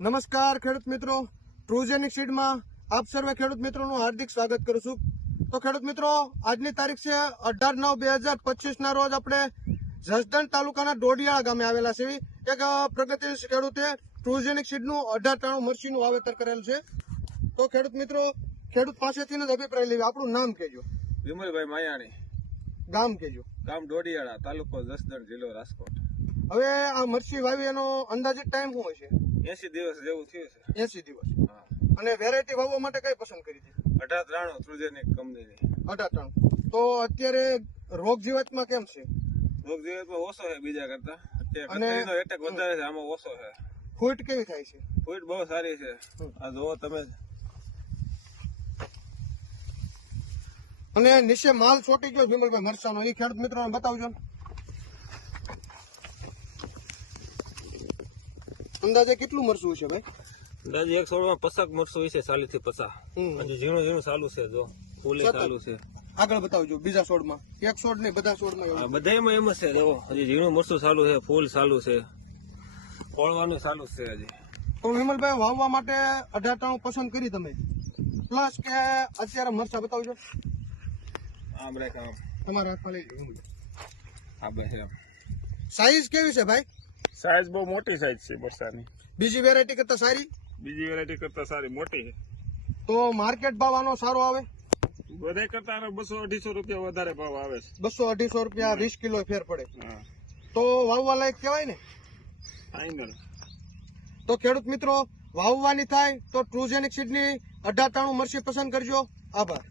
નમસ્કાર ખેડૂત મિત્રો, ટ્રુજેનિક સીડમાં આપ સર્વે ખેડૂત મિત્રોનું હાર્દિક સ્વાગત કરું છું। તો ખેડૂત મિત્રો, આજની તારીખ છે 18/9/2025 ના રોજ આપણે જસદણ તાલુકાના ડોડિયાળા ગામે આવેલા છે। એક પ્રગતિશીલ ખેડૂતે ટ્રુજેનિક સીડનું 1893 મરચીનું વાવેતર કરેલ છે। તો ખેડૂત મિત્રો, ખેડૂત પાસેથી જ અભિપ્રાય લેવી। આપણું નામ કહેજો। વિમલભાઈ માયાણી, ગામ કહેજો। ગામ ડોડિયાળા, તાલુકો જસદણ, જિલ્લો રાજકોટ। હવે આ મરચી વાવી એનો અંદાજિત ટાઈમ શું હશે? 80 દિવસ જેવું થયું છે। 80 દિવસ। અને વેરાયટી વાવવા માટે કઈ પસંદ કરી છે? 1893 ટ્રુજેનિક કંપનીની 1893। તો અત્યારે રોગ જીવાતમાં કેમ છે? રોગ જીવાતમાં ઓછો છે બીજા કરતા, અને એટેક વધારે છે, આમાં ઓછો છે। ફૂટ કેવી થાય છે? ફૂટ બહુ સારી છે, આ જુઓ તમે। અને નીચે માલ છોટી ગયો વિમલભાઈ મરચાનો, એ ખેડૂત મિત્રોને બતાવજો। અંદાજે કેટલું મરચું છે ભાઈ? અંદાજે એક છોડમાં 50 મરચું હોય છે, 40 થી 50। હજી ઝીણું ઝીણું ચાલુ છે, જો ફૂલે ચાલુ છે। આગળ બતાવજો બીજા છોડમાં, એક છોડ નહીં બધા છોડમાં બધામાં એમ જ છે, જો હજી ઝીણું મરચું ચાલુ છે, ફૂલ ચાલુ છે, ફોળવાનું ચાલુ છે હજી। તો વિમલભાઈ વાવવા માટે 1893 પસંદ કરી તમે, પ્લસ કે અત્યારે મરચા બતાવજો। આમ રાખ, આમ તમારા હાથમાં લઈ લો વિમલભાઈ। આ બે છે। સાઈઝ કેવી છે ભાઈ? સાઈઝ બહુ મોટી સાઈઝ છે મરચાની, બીજી વેરાયટી કરતા સારી? બીજી વેરાયટી કરતા સારી મોટી છે। તો માર્કેટ ભાવ આનો સારો આવે? બધા કરતા આનો 200-250 રૂપિયા વધારે ભાવ આવે છે। 200-250 રૂપિયા 20 કિલો ફેર પડે, હા, તો વાવવા લાયક કહેવાય ને? ફાઈનલ। તો ખેડૂત મિત્રો, વાવવાની થાય તો ટ્રુજેનિક સીડની 1893 મરચી પસંદ કરજો। આભાર।